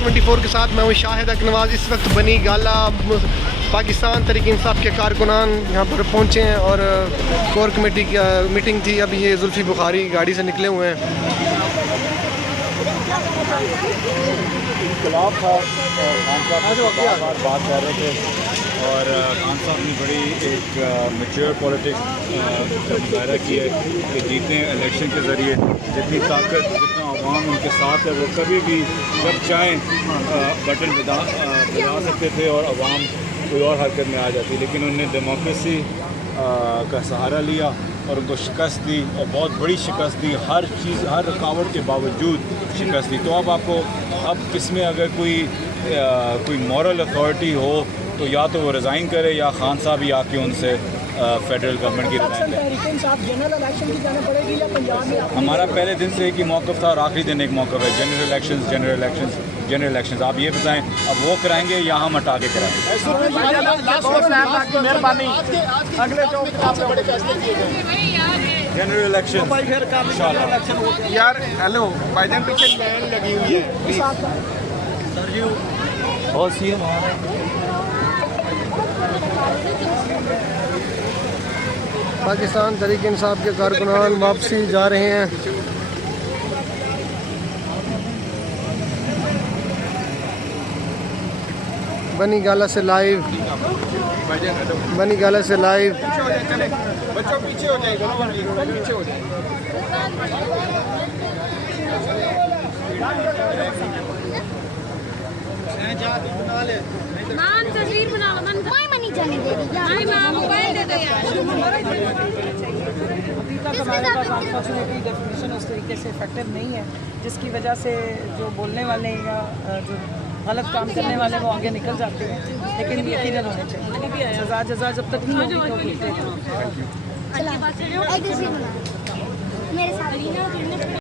24 के साथ मैं हूँ शाहिद अक नवाज़। इस वक्त बनी गाला पाकिस्तान तहरीक इंसाफ के कारकुनान यहाँ पर पहुँचे हैं और कोर कमेटी की मीटिंग थी। अभी ये जुल्फ़ी बुखारी गाड़ी से निकले हुए हैं। इख्तिलाफ था और खान साहब बात कर रहे थे और खान साहब ने बड़ी एक मैच्योर पॉलिटिक्स मुजाहरा की है कि जीतने इलेक्शन के ज़रिए जितनी ताकत जितना अवाम उनके साथ है वो कभी भी जब चाहें बटन बजा सकते थे और अवाम कोई और हरकत में आ जाती, लेकिन उन्होंने डेमोक्रेसी का सहारा लिया और उनको शिकस्त दी और बहुत बड़ी शिकस्त दी, हर चीज़ हर रुकावट के बावजूद शिकस्त दी। तो अब किसमें अगर कोई मॉरल अथॉरिटी हो तो या तो वो रिज़ाइन करे या खान साहब ही आके उनसे फेडरल गवर्नमेंट की रिज़ाइन करें। हमारा पहले दिन से एक ही मौक़िफ़ था और आखिरी दिन एक मौक़िफ़ है, जनरल इलेक्शंस। आप ये बताएं अब वो कराएंगे या हम हटा के कराएंगे? जनरल इलेक्शन यार हेलो भाईजान पीछे लाइन लगी हुई है। और सीएम पाकिस्तान तहरीक इंसाफ के कारकुनान वापसी जा रहे हैं। बनी गाला से लाइव बच्चों पीछे हो जाएगा, पीछे हो जाएगा। मान तस्वीर बना लो, कोई मनी जाने दे दी यार, मां मोबाइल दे दो यार। अभी तक हमारे पास अनफॉर्चुनेटली डेफिनेशन उस तरीके से इफेक्टिव नहीं है, जिसकी वजह से जो बोलने वाले या जो गलत काम करने वाले वो आगे निकल जाते हैं, लेकिन यकीनन होने चाहिए। सजा जब तक नहीं होगी तो मेरे साथ